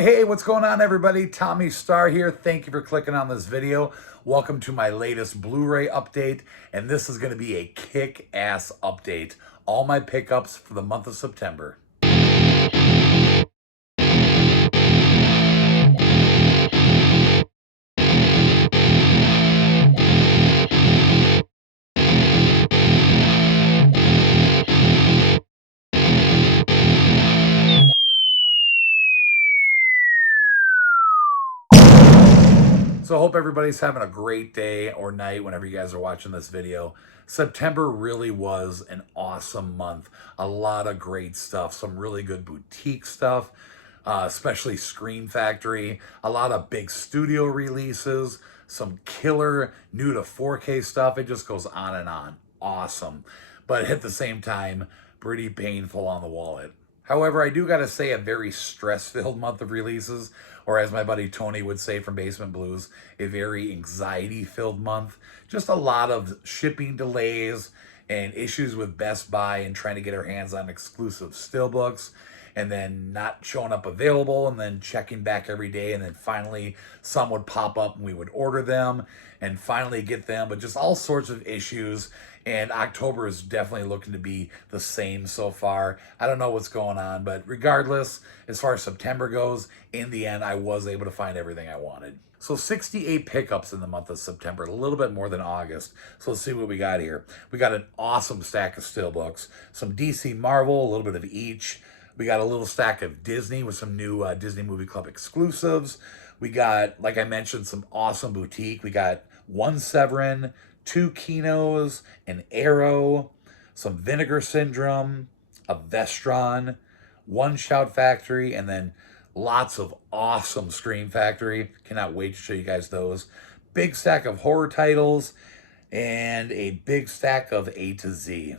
Hey, what's going on, everybody? Tommy Star here. Thank you for clicking on this video. Welcome to my latest Blu-ray update, and this is going to be a kick-ass update. All my pickups for the month of September. So I hope everybody's having a great day or night whenever you guys are watching this video. September really was an awesome month. A lot of great stuff. Some really good boutique stuff, especially Scream Factory. A lot of big studio releases. Some killer new to 4K stuff. It just goes on and on. Awesome. But at the same time, pretty painful on the wallet. However, I do got to say a very stress-filled month of releases, or as my buddy Tony would say from BasementBlus, a very anxiety-filled month. Just a lot of shipping delays and issues with Best Buy and trying to get our hands on exclusive steelbooks, and then not showing up available, and then checking back every day, and then finally some would pop up and we would order them and finally get them, but just all sorts of issues. And October is definitely looking to be the same so far. I don't know what's going on, but regardless, as far as September goes, in the end, I was able to find everything I wanted. So 68 pickups in the month of September, a little bit more than August. So let's see what we got here. We got an awesome stack of steelbooks, some DC Marvel, a little bit of each. We got a little stack of Disney with some new Disney Movie Club exclusives. We got, like I mentioned, some awesome boutique. We got one Severin, two Kinos, an Arrow, some Vinegar Syndrome, a Vestron, one Shout Factory, and then lots of awesome Scream Factory. Cannot wait to show you guys those. Big stack of horror titles and a big stack of A to Z.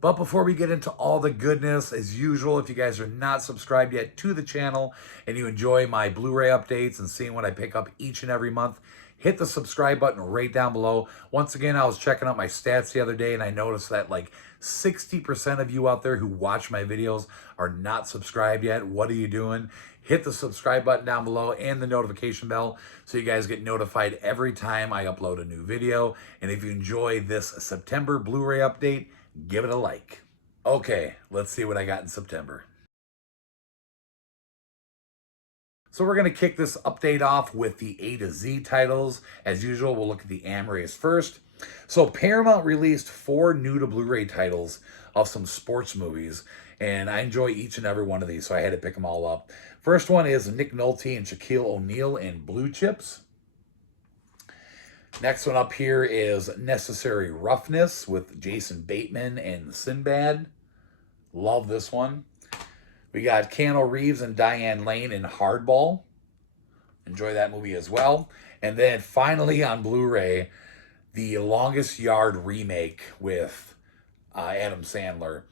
But before we get into all the goodness, as usual, if you guys are not subscribed yet to the channel and you enjoy my Blu-ray updates and seeing what I pick up each and every month, hit the subscribe button right down below. Once again, I was checking out my stats the other day and I noticed that like 60% of you out there who watch my videos are not subscribed yet. What are you doing? Hit the subscribe button down below and the notification bell so you guys get notified every time I upload a new video. And if you enjoy this September Blu-ray update, give it a like. Okay, let's see what I got in September. So we're going to kick this update off with the A to Z titles. As usual, we'll look at the Am-Rays first. So Paramount released 4 new to Blu-ray titles of some sports movies, and I enjoy each and every one of these, so I had to pick them all up. First one is Nick Nolte and Shaquille O'Neal in Blue Chips. Next one up here is Necessary Roughness with Jason Bateman and Sinbad. Love this one. We got Keanu Reeves and Diane Lane in Hardball. Enjoy that movie as well. And then finally on Blu-ray, The Longest Yard remake with Adam Sandler.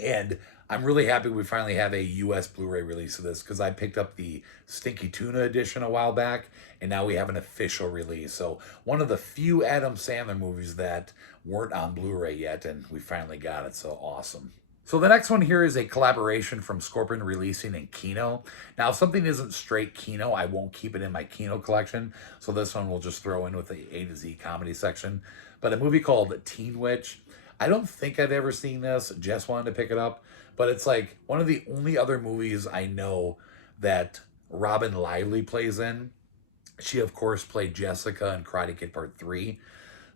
And I'm really happy we finally have a US Blu-ray release of this because I picked up the Stinky Tuna edition a while back, and now we have an official release. So one of the few Adam Sandler movies that weren't on Blu-ray yet, and we finally got it, so awesome. So the next one here is a collaboration from Scorpion Releasing and Kino. Now, if something isn't straight Kino, I won't keep it in my Kino collection. So this one we'll just throw in with the A to Z comedy section. But a movie called Teen Witch. I don't think I've ever seen this. Just wanted to pick it up. But it's like one of the only other movies I know that Robin Lively plays in. She, of course, played Jessica in Karate Kid Part 3.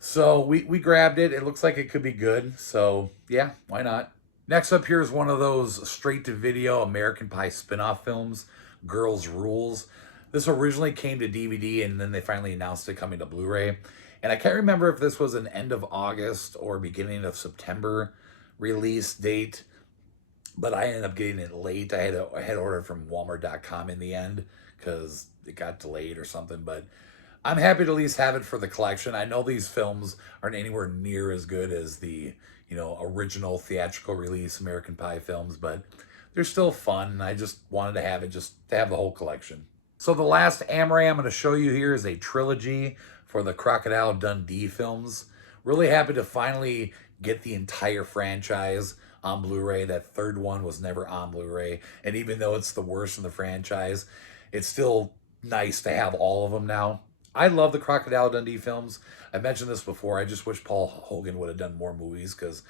So we grabbed it. It looks like it could be good. So, yeah, why not? Next up here is one of those straight-to-video American Pie spin-off films, Girls Rules. This originally came to DVD, and then they finally announced it coming to Blu-ray. And I can't remember if this was an end of August or beginning of September release date, but I ended up getting it late. I had ordered from Walmart.com in the end because it got delayed or something, but I'm happy to at least have it for the collection. I know these films aren't anywhere near as good as the original theatrical release American Pie films, but they're still fun. I just wanted to have it just to have the whole collection. So the last Am-Ray I'm going to show you here is a trilogy for the Crocodile Dundee films. Really happy to finally get the entire franchise on Blu-ray. That third one was never on Blu-ray. And even though it's the worst in the franchise, it's still nice to have all of them now. I love the Crocodile Dundee films. I mentioned this before. I just wish Paul Hogan would have done more movies because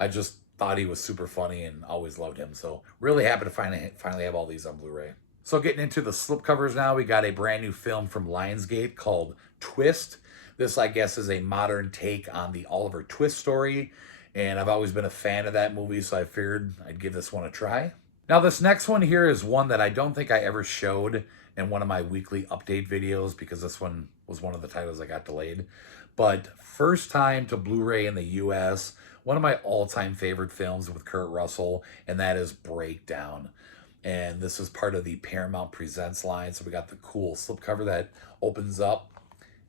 I just thought he was super funny and always loved him. So really happy to finally have all these on Blu-ray. So getting into the slipcovers now, we got a brand new film from Lionsgate called Twist. This, I guess, is a modern take on the Oliver Twist story. And I've always been a fan of that movie, so I figured I'd give this one a try. Now, this next one here is one that I don't think I ever showed in one of my weekly update videos because this one was one of the titles that got delayed. But first time to Blu-ray in the US, one of my all-time favorite films with Kurt Russell, and that is Breakdown. And this is part of the Paramount Presents line. So we got the cool slipcover that opens up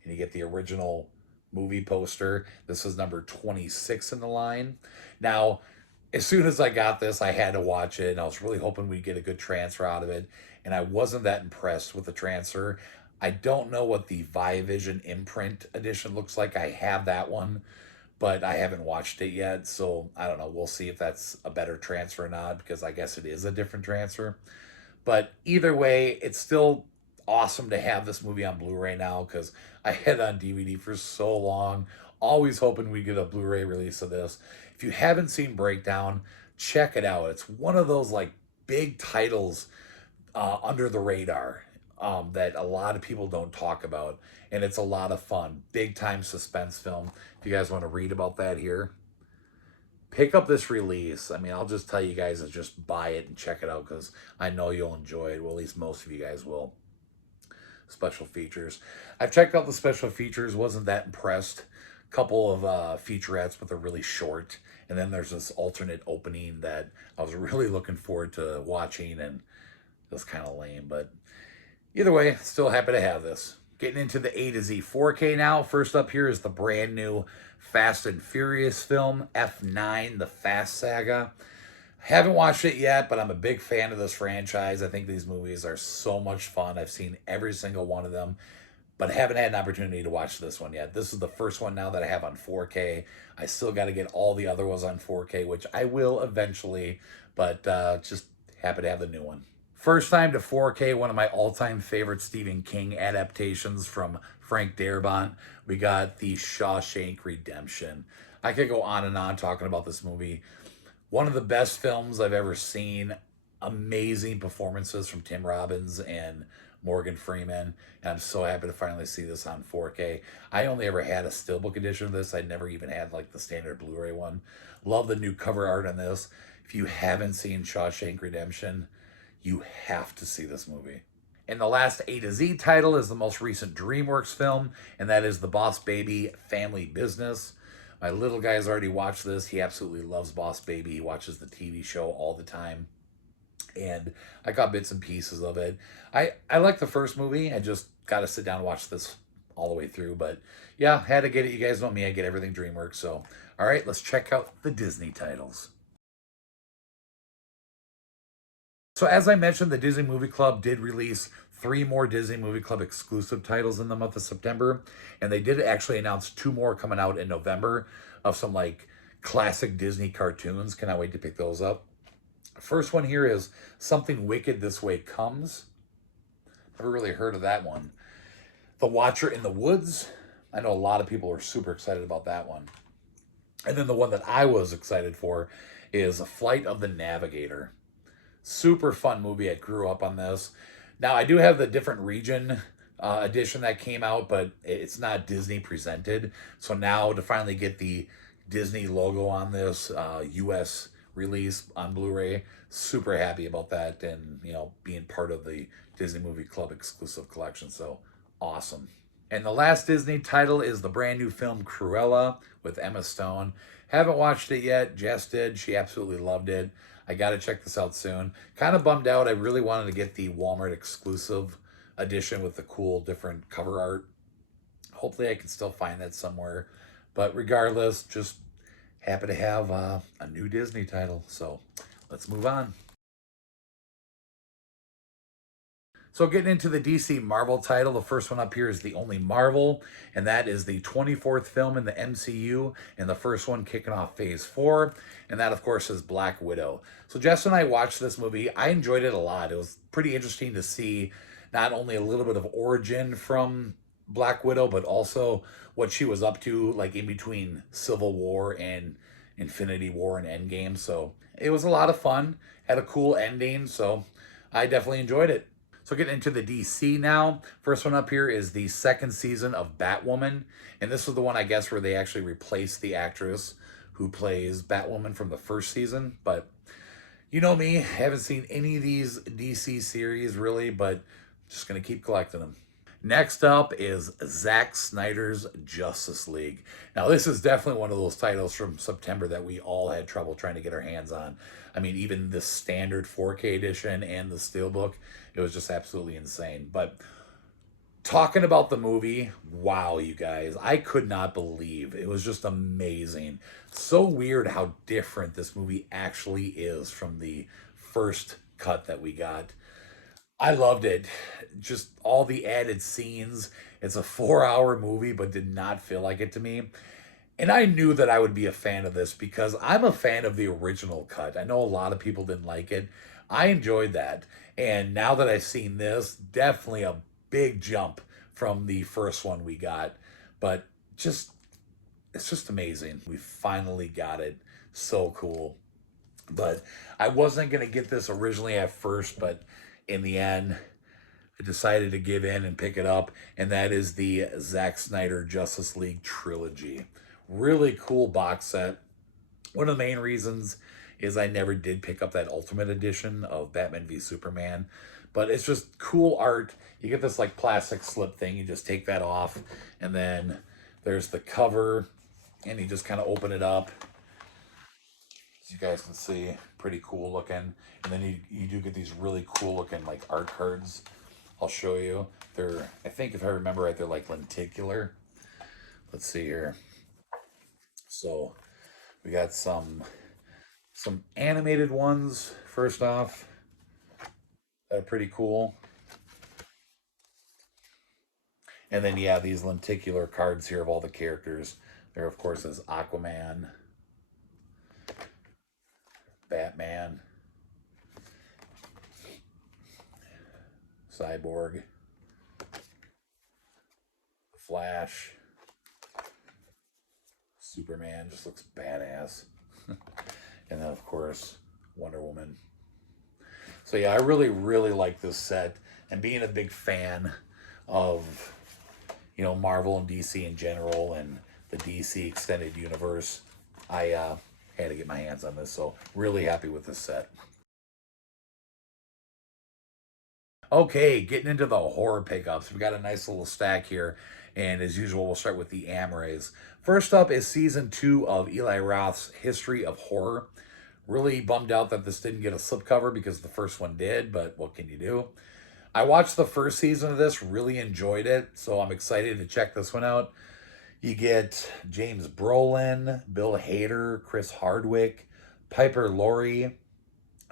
and you get the original movie poster. This is number 26 in the line. Now, as soon as I got this, I had to watch it, and I was really hoping we'd get a good transfer out of it, and I wasn't that impressed with the transfer. I don't know what the Vivision imprint edition looks like. I have that one, but I haven't watched it yet, so I don't know. We'll see if that's a better transfer or not, because I guess it is a different transfer. But either way, it's still awesome to have this movie on Blu-ray now, because I had it on DVD for so long, always hoping we'd get a Blu-ray release of this. If you haven't seen Breakdown, check it out. It's one of those like big titles under the radar that a lot of people don't talk about, and it's a lot of fun. Big time suspense film. If you guys want to read about that here, pick up this release. I mean, I'll just tell you guys to just buy it and check it out because I know you'll enjoy it. Well, at least most of you guys will. Special features. I've checked out the special features. Wasn't that impressed. Couple of featurettes, but they're really short. And then there's this alternate opening that I was really looking forward to watching, and it was kind of lame. But either way, still happy to have this. Getting into the A to Z 4K now. First up here is the brand new Fast and Furious film, F9, the Fast Saga. Haven't watched it yet, but I'm a big fan of this franchise. I think these movies are so much fun. I've seen every single one of them, but haven't had an opportunity to watch this one yet. This is the first one now that I have on 4K. I still got to get all the other ones on 4K, which I will eventually, but just happy to have the new one. First time to 4K, one of my all-time favorite Stephen King adaptations from Frank Darabont. We got the Shawshank Redemption. I could go on and on talking about this movie. One of the best films I've ever seen. Amazing performances from Tim Robbins and Morgan Freeman. And I'm so happy to finally see this on 4K. I only ever had a steelbook edition of this. I never even had like the standard Blu-ray one. Love the new cover art on this. If you haven't seen Shawshank Redemption, you have to see this movie. And the last A to Z title is the most recent DreamWorks film, and that is The Boss Baby Family Business. My little guy's already watched this. He absolutely loves Boss Baby. He watches the TV show all the time. And I got bits and pieces of it. I like the first movie. I just got to sit down and watch this all the way through. But yeah, had to get it. You guys know me. I get everything DreamWorks. So, all right, let's check out the Disney titles. So as I mentioned, the Disney Movie Club did release 3 more Disney Movie Club exclusive titles in the month of September. And they did actually announce 2 more coming out in November of some like classic Disney cartoons. Cannot wait to pick those up. First one here is Something Wicked This Way Comes. Never really heard of that one. The Watcher in the Woods. I know a lot of people are super excited about that one. And then the one that I was excited for is Flight of the Navigator. Super fun movie. I grew up on this. Now, I do have the different region edition that came out, but it's not Disney presented. So now to finally get the Disney logo on this U.S. release on Blu-ray, super happy about that, and you know, being part of the Disney Movie Club exclusive collection. So awesome. And the last Disney title is the brand new film Cruella with Emma Stone. Haven't watched it yet. Jess did. She absolutely loved it. I got to check this out soon. Kind of bummed out. I really wanted to get the Walmart exclusive edition with the cool different cover art. Hopefully I can still find that somewhere. But regardless, just happy to have a new Disney title. So let's move on. So getting into the DC Marvel title, the first one up here is the only Marvel, and that is the 24th film in the MCU, and the first one kicking off Phase 4, and that, of course, is Black Widow. So Jess and I watched this movie. I enjoyed it a lot. It was pretty interesting to see not only a little bit of origin from Black Widow, but also what she was up to, like in between Civil War and Infinity War and Endgame. So it was a lot of fun, had a cool ending, so I definitely enjoyed it. So getting into the DC now. First one up here is the second season of Batwoman. And this is the one, I guess, where they actually replaced the actress who plays Batwoman from the first season. But you know me, haven't seen any of these DC series really, but just going to keep collecting them. Next up is Zack Snyder's Justice League. Now, this is definitely one of those titles from September that we all had trouble trying to get our hands on. I mean, even the standard 4K edition and the Steelbook, it was just absolutely insane. But talking about the movie, wow, you guys, I could not believe it was just amazing. So weird how different this movie actually is from the first cut that we got. I loved it. Just all the added scenes. It's a 4-hour movie, but did not feel like it to me. And I knew that I would be a fan of this because I'm a fan of the original cut. I know a lot of people didn't like it. I enjoyed that. And now that I've seen this, definitely a big jump from the first one we got. But it's just amazing. We finally got it. So cool. But I wasn't going to get this originally at first, but in the end, I decided to give in and pick it up, and that is the Zack Snyder Justice League trilogy. Really cool box set. One of the main reasons is I never did pick up that Ultimate Edition of Batman v Superman, but it's just cool art. You get this like plastic slip thing, you just take that off, and then there's the cover, and you just kind of open it up. As you guys can see, pretty cool looking. And then you do get these really cool looking like art cards. I'll show you. They're, I think if I remember right, they're like lenticular. Let's see here. So we got some animated ones first off. That are pretty cool. And then yeah, these lenticular cards here of all the characters. There of course is Aquaman, Batman, Cyborg, Flash, Superman, just looks badass. And then, of course, Wonder Woman. So yeah, I really, really like this set. And being a big fan of, you know, Marvel and DC in general and the DC Extended Universe, I had to get my hands on this. So really happy with this set. Okay, getting into the horror pickups. We got a nice little stack here. And as usual, we'll start with the Amrays. First up is season 2 of Eli Roth's History of Horror. Really bummed out that this didn't get a slipcover because the first one did, but what can you do? I watched the first season of this, really enjoyed it, so I'm excited to check this one out. You get James Brolin, Bill Hader, Chris Hardwick, Piper Laurie,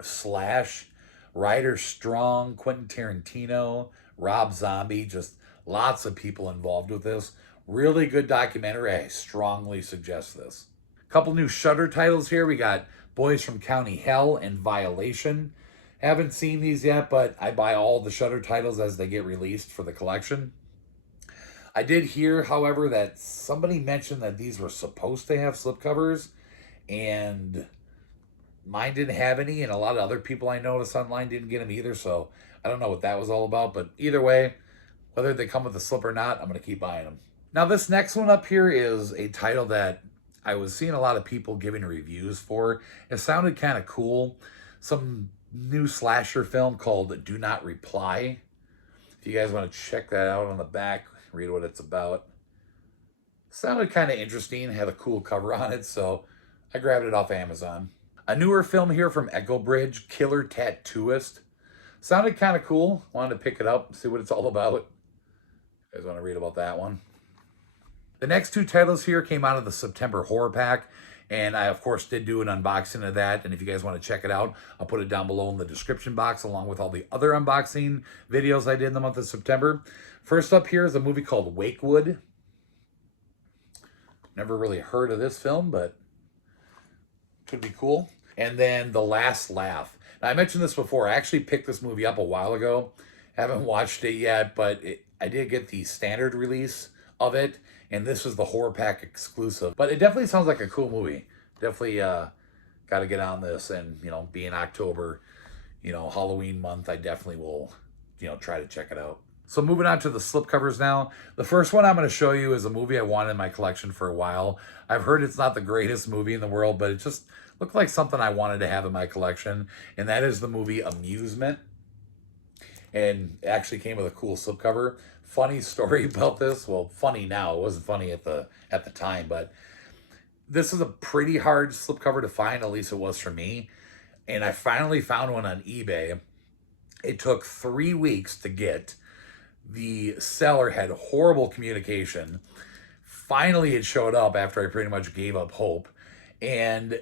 Slash, Ryder Strong, Quentin Tarantino, Rob Zombie, just lots of people involved with this. Really good documentary. I strongly suggest this. Couple new Shudder titles here. We got Boys from County Hell and Violation. Haven't seen these yet, but I buy all the Shudder titles as they get released for the collection. I did hear, however, that somebody mentioned that these were supposed to have slipcovers, and mine didn't have any, and a lot of other people I noticed online didn't get them either, so I don't know what that was all about, but either way, whether they come with a slip or not, I'm going to keep buying them. Now, this next one up here is a title that I was seeing a lot of people giving reviews for. It sounded kind of cool. Some new slasher film called Do Not Reply. If you guys want to check that out on the back, read what it's about. Sounded kind of interesting, had a cool cover on it, so I grabbed it off Amazon. A newer film here from Echo Bridge, Killer Tattooist. Sounded kind of cool. Wanted to pick it up, see what it's all about. You guys want to read about that one? The next two titles here came out of the September horror pack, And I, of course, did do an unboxing of that. And if you guys want to check it out, I'll put it down below in the description box, along with all the other unboxing videos I did in the month of September. First up here is a movie called Wakewood. Never really heard of this film, but could be cool. And then The Last Laugh. Now, I mentioned this before. I actually picked this movie up a while ago. Haven't watched it yet, but I did get the standard release of it, and this is the horror pack exclusive. But it definitely sounds like a cool movie. Definitely got to get on this, and being October, Halloween month, I definitely will, try to check it out. So moving on to the slipcovers now. The first one I'm going to show you is a movie I wanted in my collection for a while. I've heard it's not the greatest movie in the world, but it just looked like something I wanted to have in my collection, and that is the movie Amusement. And it actually came with a cool slipcover. Funny story about this. Well, funny now. It wasn't funny at the time, but this is a pretty hard slipcover to find. At least it was for me. And I finally found one on eBay. It took 3 weeks to get. The seller had horrible communication. Finally, it showed up after I pretty much gave up hope. And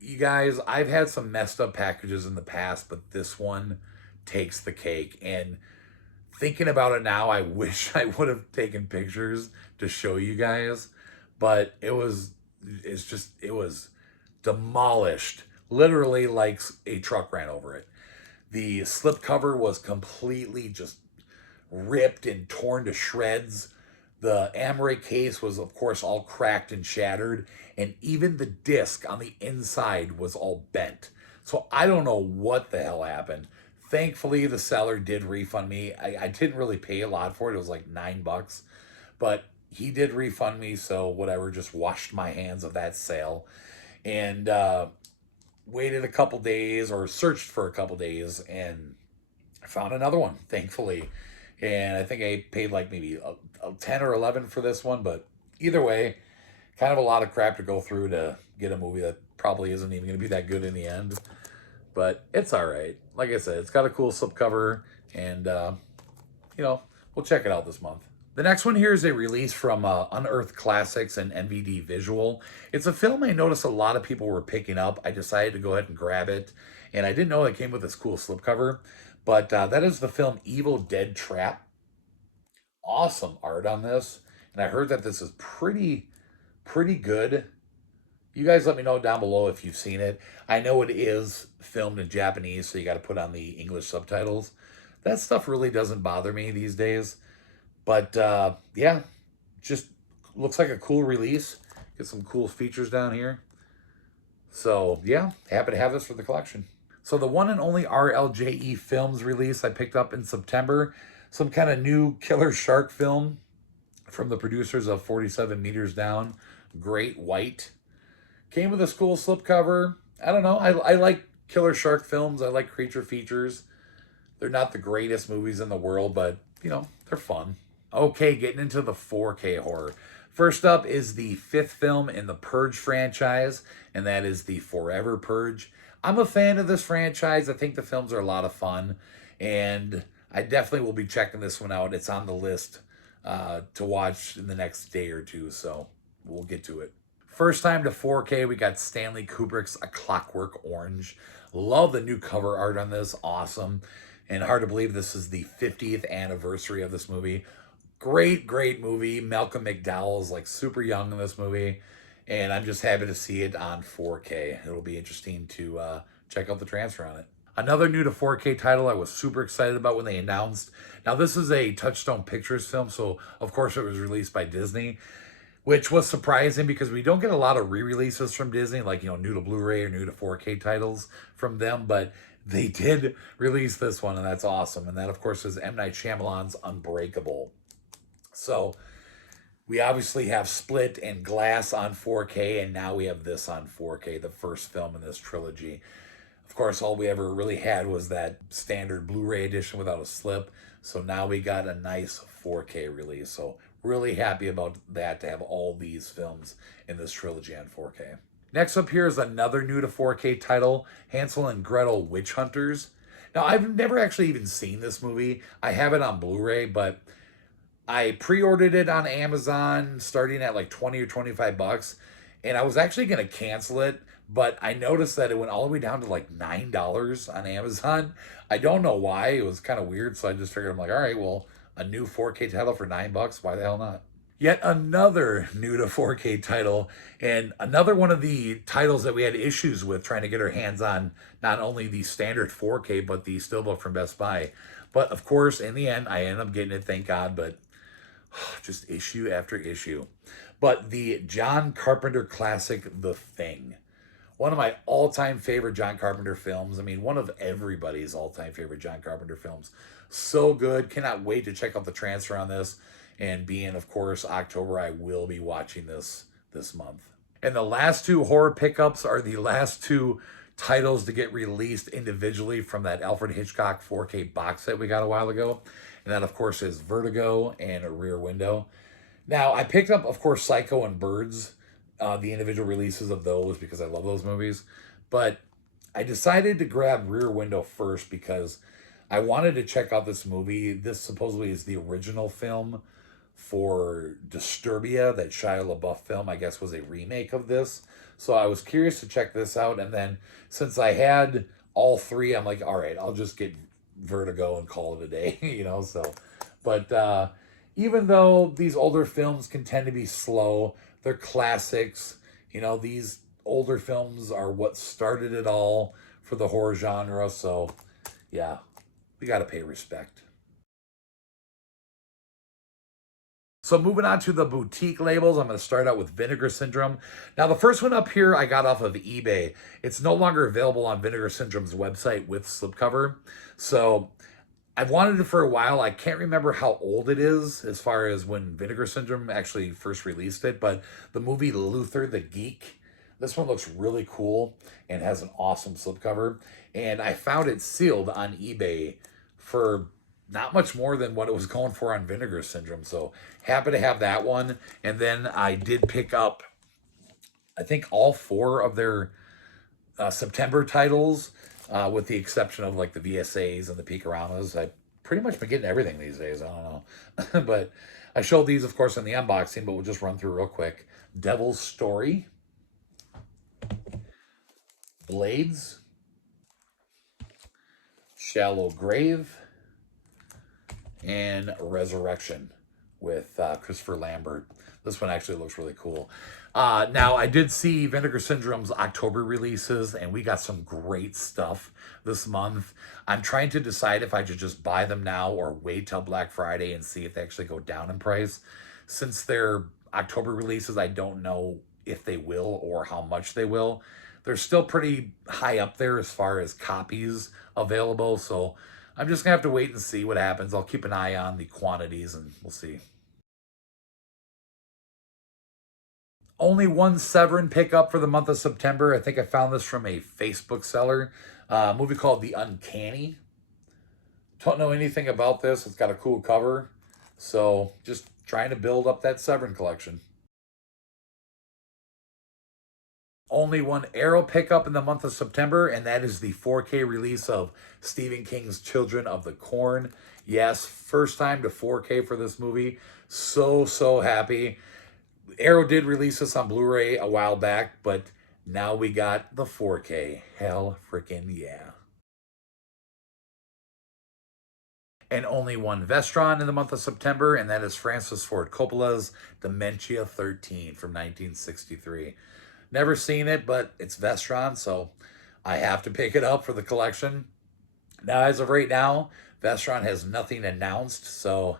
you guys, I've had some messed up packages in the past, but this one takes the cake. And thinking about it now, I wish I would have taken pictures to show you guys, but it was demolished, literally like a truck ran over it. The slipcover was completely just ripped and torn to shreds. The Amaray case was, of course, all cracked and shattered, and even the disc on the inside was all bent. So I don't know what the hell happened. Thankfully, the seller did refund me. I didn't really pay a lot for it. It was like $9, but he did refund me. So whatever, just washed my hands of that sale, and waited a couple days, or searched for a couple days, and I found another one, thankfully. And I think I paid like maybe a 10 or 11 for this one, but either way, kind of a lot of crap to go through to get a movie that probably isn't even going to be that good in the end. But it's all right. Like I said, it's got a cool slipcover, and we'll check it out this month. The next one here is a release from Unearthed Classics and NVD Visual. It's a film I noticed a lot of people were picking up. I decided to go ahead and grab it, and I didn't know it came with this cool slipcover. But that is the film Evil Dead Trap. Awesome art on this. And I heard that this is pretty good. You guys let me know down below if you've seen it. I know it is filmed in Japanese, so you got to put on the English subtitles. That stuff really doesn't bother me these days. But yeah, just looks like a cool release. Get some cool features down here. So yeah, happy to have this for the collection. So the one and only RLJE Films release I picked up in September, some kind of new killer shark film from the producers of 47 Meters Down, Great White. Came with a cool slipcover. I don't know, I like killer shark films. I like creature features. They're not the greatest movies in the world, but they're fun. Okay, getting into the 4K horror. First up is the 5th film in the Purge franchise, and that is the Forever Purge. I'm a fan of this franchise. I think the films are a lot of fun, and I definitely will be checking this one out. It's on the list to watch in the next day or two, so we'll get to it. First time to 4K, we got Stanley Kubrick's A Clockwork Orange. Love the new cover art on this. Awesome. And hard to believe this is the 50th anniversary of this movie. Great movie. Malcolm McDowell is like super young in this movie. And I'm just happy to see it on 4K. It'll be interesting to check out the transfer on it. Another new to 4K title I was super excited about when they announced. Now, this is a Touchstone Pictures film, so of course it was released by Disney, which was surprising because we don't get a lot of re-releases from Disney, like, new to Blu Ray or new to 4K titles from them, but they did release this one, and that's awesome. And that, of course, is M. Night Shyamalan's Unbreakable. So we obviously have Split and Glass on 4K, and now we have this on 4K, the first film in this trilogy. Of course, all we ever really had was that standard Blu Ray edition without a slip. So now we got a nice 4K release. So really happy about that, to have all these films in this trilogy on 4K. Next up here is another new to 4K title, Hansel and Gretel Witch Hunters. Now, I've never actually even seen this movie. I have it on Blu Ray, but I pre-ordered it on Amazon starting at like 20 or 25 bucks. and I was actually going to cancel it, but I noticed that it went all the way down to like $9 on Amazon. I don't know why. It was kind of weird, so I just figured, I'm like, all right, well, a new 4K title for $9, why the hell not? Yet another new to 4K title, and another one of the titles that we had issues with trying to get our hands on, not only the standard 4K, but the Steelbook from Best Buy. But of course, in the end, I ended up getting it, thank God, but just issue after issue. But the John Carpenter classic, The Thing. One of my all-time favorite John Carpenter films. I mean, one of everybody's all-time favorite John Carpenter films. So good. Cannot wait to check out the transfer on this. And being, of course, October, I will be watching this month. And the last two horror pickups are the last two titles to get released individually from that Alfred Hitchcock 4K box set we got a while ago. And that, of course, is Vertigo and Rear Window. Now, I picked up, of course, Psycho and Birds, the individual releases of those, because I love those movies. But I decided to grab Rear Window first because I wanted to check out this movie. This supposedly is the original film for Disturbia, that Shia LaBeouf film, I guess was a remake of this. So I was curious to check this out. And then since I had all three, I'm like, all right, I'll just get Vertigo and call it a day, you know, so. But even though these older films can tend to be slow, they're classics. You know, these older films are what started it all for the horror genre. So, yeah, we got to pay respect. So moving on to the boutique labels, I'm going to start out with Vinegar Syndrome. Now, the first one up here I got off of eBay. It's no longer available on Vinegar Syndrome's website with slipcover. So I've wanted it for a while. I can't remember how old it is as far as when Vinegar Syndrome actually first released it, but the movie Luther the Geek, this one looks really cool and has an awesome slipcover. And I found it sealed on eBay for not much more than what it was going for on Vinegar Syndrome. So happy to have that one. And then I did pick up, I think, all four of their September titles, with the exception of like the VSAs and the Picaramas. I pretty much been getting everything these days. I don't know. But I showed these, of course, in the unboxing, but we'll just run through real quick. Devil's Story, Blades, Shallow Grave, and Resurrection with Christopher Lambert. This one actually looks really cool. Now, I did see Vinegar Syndrome's October releases, and we got some great stuff this month. I'm trying to decide if I should just buy them now or wait till Black Friday and see if they actually go down in price. Since they're October releases, I don't know if they will or how much they will. They're still pretty high up there as far as copies available, so I'm just going to have to wait and see what happens. I'll keep an eye on the quantities, and we'll see. Only one Severin pickup for the month of September. I think I found this from a Facebook seller. A movie called The Uncanny. Don't know anything about this. It's got a cool cover. So just trying to build up that Severin collection. Only one Arrow pickup in the month of September, and that is the 4K release of Stephen King's Children of the Corn. Yes, first time to 4K for this movie. So happy. Arrow did release this on Blu Ray a while back, but now we got the 4K. Hell freaking yeah. And only one Vestron in the month of September, and that is Francis Ford Coppola's Dementia 13 from 1963. Never seen it, but it's Vestron, so I have to pick it up for the collection. Now, as of right now, Vestron has nothing announced, so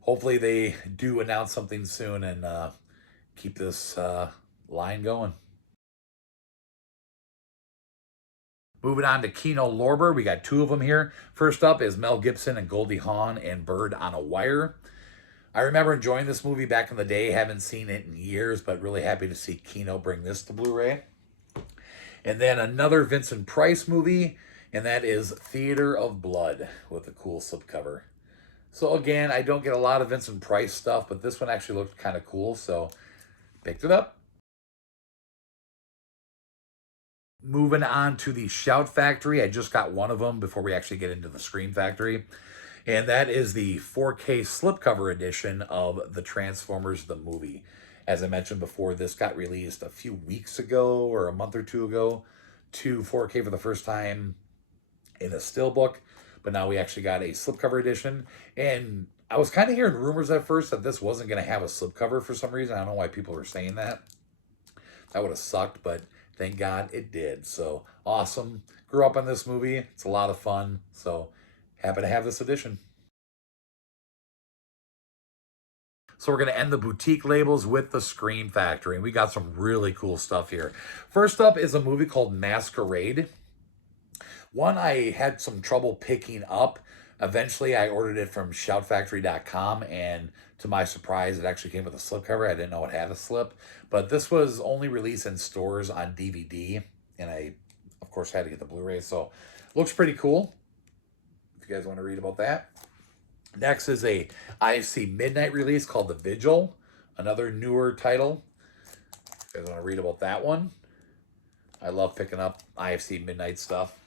hopefully they do announce something soon and keep this line going. Moving on to Kino Lorber, we got two of them here. First up is Mel Gibson and Goldie Hawn and Bird on a Wire. I remember enjoying this movie back in the day. Haven't seen it in years, but really happy to see Kino bring this to Blu Ray. And then another Vincent Price movie, and that is Theater of Blood with a cool slipcover. So again, I don't get a lot of Vincent Price stuff, but this one actually looked kind of cool, so picked it up. Moving on to the Shout Factory. I just got one of them before we actually get into the Scream Factory. And that is the 4K slipcover edition of the Transformers the movie. As I mentioned before, this got released a few weeks ago or a month or two ago to 4K for the first time in a steelbook, but now we actually got a slipcover edition. And I was kind of hearing rumors at first that this wasn't going to have a slipcover for some reason. I don't know why people were saying that. That would have sucked, but thank God it did. So awesome. Grew up on this movie. It's a lot of fun. So happy to have this edition. So we're going to end the boutique labels with the Scream Factory. And we got some really cool stuff here. First up is a movie called Masquerade. One I had some trouble picking up. Eventually, I ordered it from shoutfactory.com, and to my surprise, it actually came with a slipcover. I didn't know it had a slip, but this was only released in stores on DVD, and I, of course, had to get the Blu Ray, so looks pretty cool if you guys want to read about that. Next is a IFC Midnight release called The Vigil, another newer title. If you guys want to read about that one, I love picking up IFC Midnight stuff.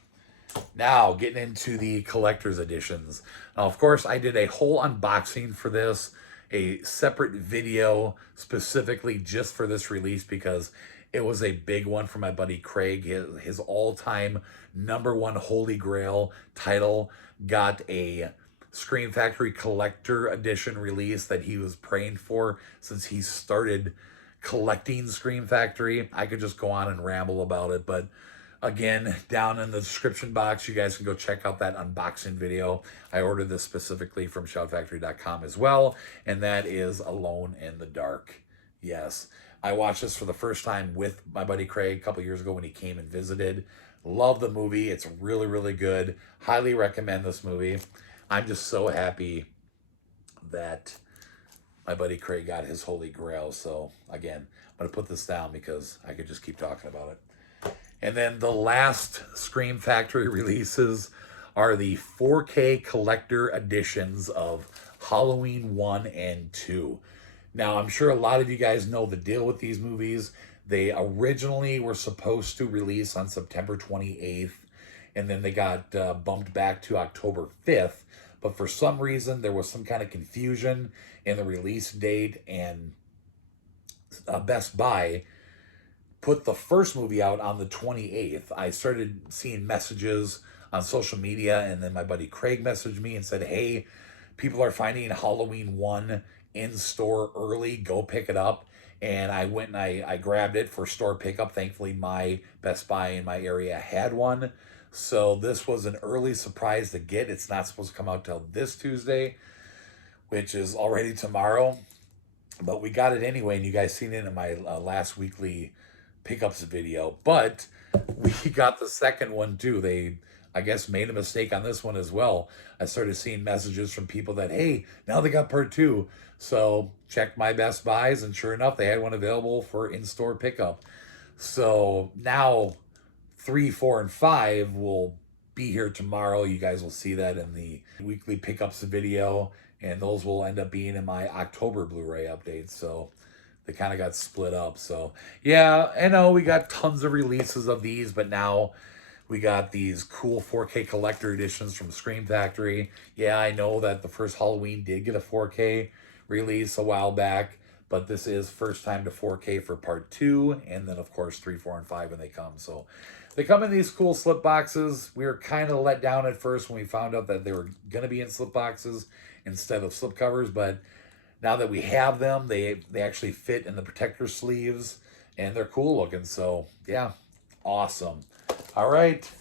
Now, getting into the collector's editions. Now, of course, I did a whole unboxing for this, a separate video specifically just for this release because it was a big one for my buddy Craig. His all-time #1 Holy Grail title got a Scream Factory collector edition release that he was praying for since he started collecting Scream Factory. I could just go on and ramble about it, but again, down in the description box, you guys can go check out that unboxing video. I ordered this specifically from shoutfactory.com as well, and that is Alone in the Dark. Yes, I watched this for the first time with my buddy Craig a couple years ago when he came and visited. Love the movie. It's really, really good. Highly recommend this movie. I'm just so happy that my buddy Craig got his Holy Grail. So, again, I'm going to put this down because I could just keep talking about it. And then the last Scream Factory releases are the 4K collector editions of Halloween 1 and 2. Now, I'm sure a lot of you guys know the deal with these movies. They originally were supposed to release on September 28th, and then they got bumped back to October 5th. But for some reason, there was some kind of confusion in the release date, and Best Buy put the first movie out on the 28th. I started seeing messages on social media, and then my buddy Craig messaged me and said, hey, people are finding Halloween 1 in store early. Go pick it up. And I went and I grabbed it for store pickup. Thankfully, my Best Buy in my area had one. So this was an early surprise to get. It's not supposed to come out till this Tuesday, which is already tomorrow. But we got it anyway, and you guys seen it in my last weekly pickups video. But we got the second one too. They, I guess, made a mistake on this one as well. I started seeing messages from people that, hey, now they got part 2. So checked my Best Buys, and sure enough, they had one available for in-store pickup. So now 3, 4, and 5 will be here tomorrow. You guys will see that in the weekly pickups video, and those will end up being in my October Blu Ray updates. So they kind of got split up. So yeah, I know we got tons of releases of these, but now we got these cool 4K collector editions from Scream Factory. Yeah, I know that the first Halloween did get a 4K release a while back, but this is first time to 4K for part 2, and then of course 3, 4, and 5 when they come. So they come in these cool slip boxes. We were kind of let down at first when we found out that they were going to be in slip boxes instead of slip covers, but now that we have them, they actually fit in the protector sleeves, and they're cool looking. So yeah, awesome. All right,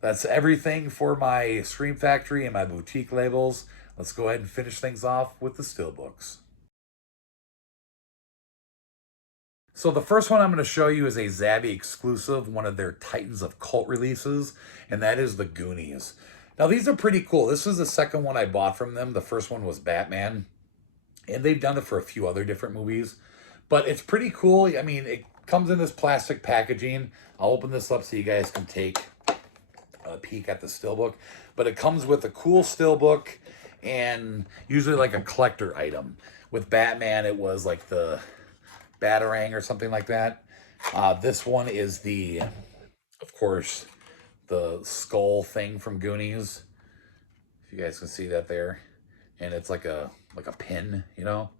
that's everything for my Scream Factory and my boutique labels. Let's go ahead and finish things off with the steelbooks. So the first one I'm going to show you is a Zabby exclusive, one of their Titans of Cult releases, and that is the Goonies. Now these are pretty cool. This is the second one I bought from them. The first one was Batman, and they've done it for a few other different movies, but it's pretty cool. I mean, it comes in this plastic packaging. I'll open this up so you guys can take a peek at the steelbook, but it comes with a cool steelbook and usually like a collector item. With Batman, it was like the Batarang or something like that. This one is the, of course, the skull thing from Goonies. If you guys can see that there. And it's like a pin, you know.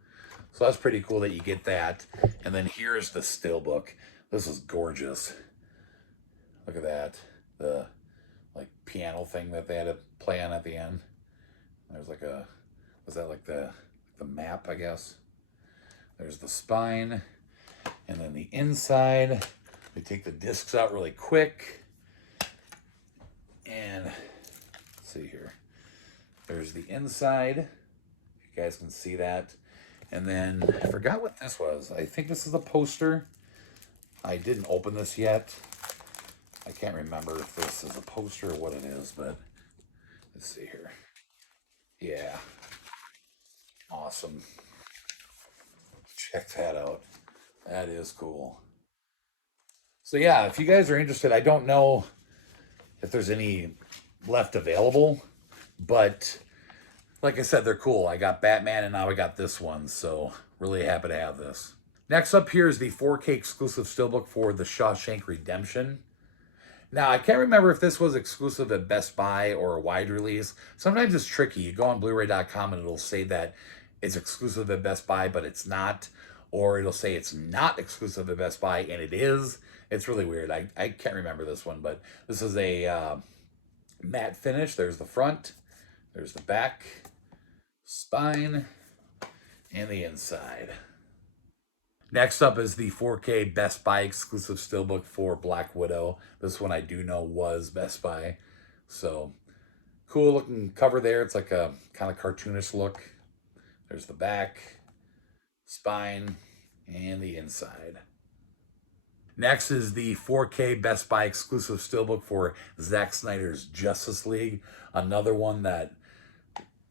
So that's pretty cool that you get that. And then here's the steelbook. This is gorgeous. Look at that. The like piano thing that they had to play on at the end. There's like a, was that like the map, I guess? There's the spine. And then the inside. We take the discs out really quick. And let's see here. There's the inside. You guys can see that. And then I forgot what this was. I think this is a poster. I didn't open this yet. I can't remember if this is a poster or what it is, but let's see here. Yeah. Awesome. Check that out. That is cool. So yeah, if you guys are interested, I don't know if there's any left available, but like I said, they're cool. I got Batman and now I got this one, so really happy to have this. Next up here is the 4K exclusive steelbook for The Shawshank Redemption. Now, I can't remember if this was exclusive at Best Buy or a wide release. Sometimes it's tricky. You go on Blu-ray.com and it'll say that it's exclusive at Best Buy, but it's not. Or it'll say it's not exclusive at Best Buy, and it is. It's really weird. I can't remember this one, but this is a matte finish. There's the front. There's the back, spine, and the inside. Next up is the 4K Best Buy exclusive steelbook for Black Widow. This one I do know was Best Buy. So, cool looking cover there. It's like a kind of cartoonish look. There's the back, spine, and the inside. Next is the 4K Best Buy exclusive steelbook for Zack Snyder's Justice League. Another one that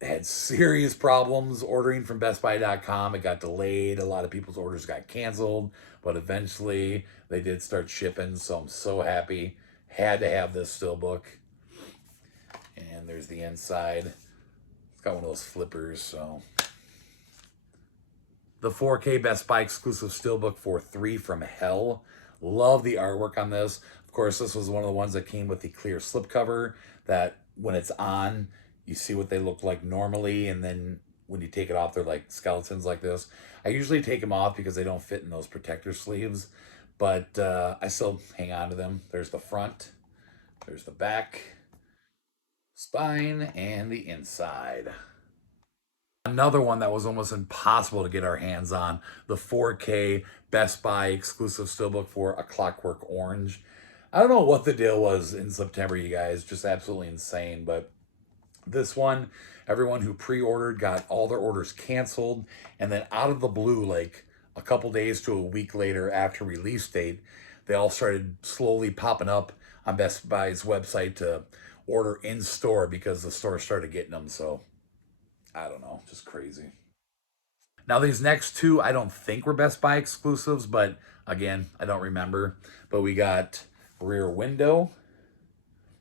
had serious problems ordering from BestBuy.com. It got delayed. A lot of people's orders got canceled, but eventually they did start shipping, so I'm so happy. Had to have this steelbook. And there's the inside. It's got one of those flippers, so. The 4K Best Buy exclusive steelbook for 3 from Hell. Love the artwork on this. Of course, this was one of the ones that came with the clear slipcover that when it's on, you see what they look like normally, and then when you take it off, they're like skeletons like this. I usually take them off because they don't fit in those protector sleeves, but I still hang on to them. There's the front, there's the back, spine, and the inside. Another one that was almost impossible to get our hands on, the 4K Best Buy exclusive steelbook for A Clockwork Orange. I don't know what the deal was in September, you guys, just absolutely insane, but this one, everyone who pre-ordered got all their orders canceled, and then out of the blue, like a couple days to a week later after release date, they all started slowly popping up on Best Buy's website to order in store because the store started getting them. So I don't know, just crazy. Now these next two, I don't think were Best Buy exclusives, but again, I don't remember. But we got Rear Window,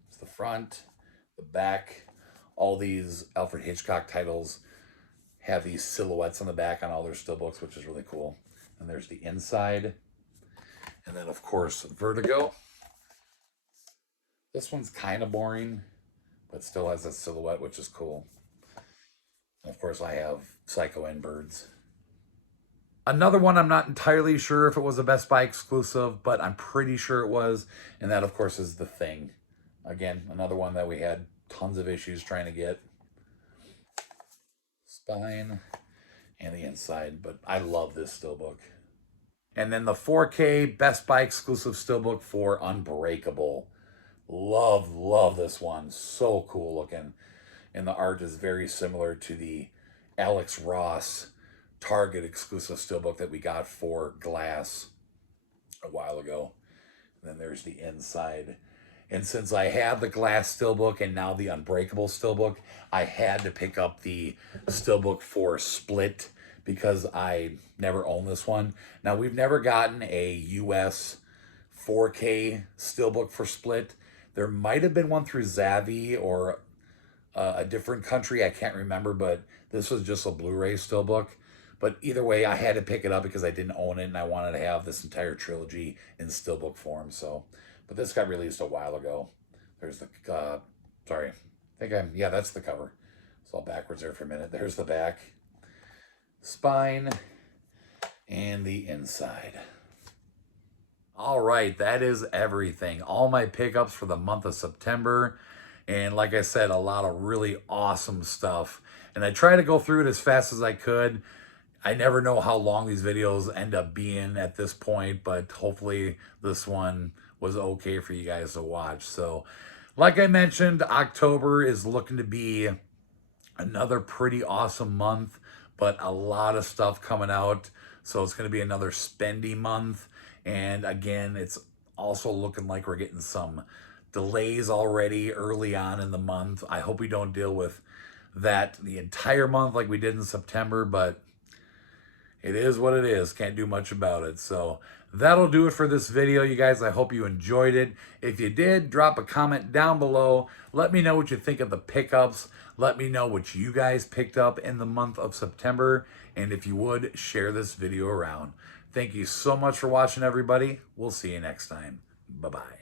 it's the front, the back. All these Alfred Hitchcock titles have these silhouettes on the back on all their steelbooks, which is really cool. And there's the inside. And then, of course, Vertigo. This one's kind of boring, but still has a silhouette, which is cool. And of course, I have Psycho and Birds. Another one, I'm not entirely sure if it was a Best Buy exclusive, but I'm pretty sure it was. And that, of course, is The Thing. Again, another one that we had tons of issues trying to get. Spine and the inside, but I love this steelbook. And then the 4K Best Buy exclusive steelbook for Unbreakable. Love this one. So cool looking. And the art is very similar to the Alex Ross Target exclusive steelbook that we got for Glass a while ago. And then there's the inside. And since I have the Glass steelbook and now the Unbreakable steelbook, I had to pick up the steelbook for Split because I never owned this one. Now, we've never gotten a US 4K steelbook for Split. There might have been one through Zavvi or a different country. I can't remember, but this was just a Blu Ray steelbook. But either way, I had to pick it up because I didn't own it and I wanted to have this entire trilogy in steelbook form. So, but this got released a while ago. There's the, sorry, yeah, that's the cover. It's all backwards there for a minute. There's the back, spine, and the inside. All right, that is everything. All my pickups for the month of September. And like I said, a lot of really awesome stuff. And I try to go through it as fast as I could. I never know how long these videos end up being at this point, but hopefully this one was okay for you guys to watch. So like I mentioned, October is looking to be another pretty awesome month, but a lot of stuff coming out. So it's going to be another spendy month. And again, it's also looking like we're getting some delays already early on in the month. I hope we don't deal with that the entire month like we did in September, but it is what it is. Can't do much about it. So that'll do it for this video, you guys. I hope you enjoyed it. If you did, drop a comment down below. Let me know what you think of the pickups. Let me know what you guys picked up in the month of September. And if you would, share this video around. Thank you so much for watching, everybody. We'll see you next time. Bye-bye.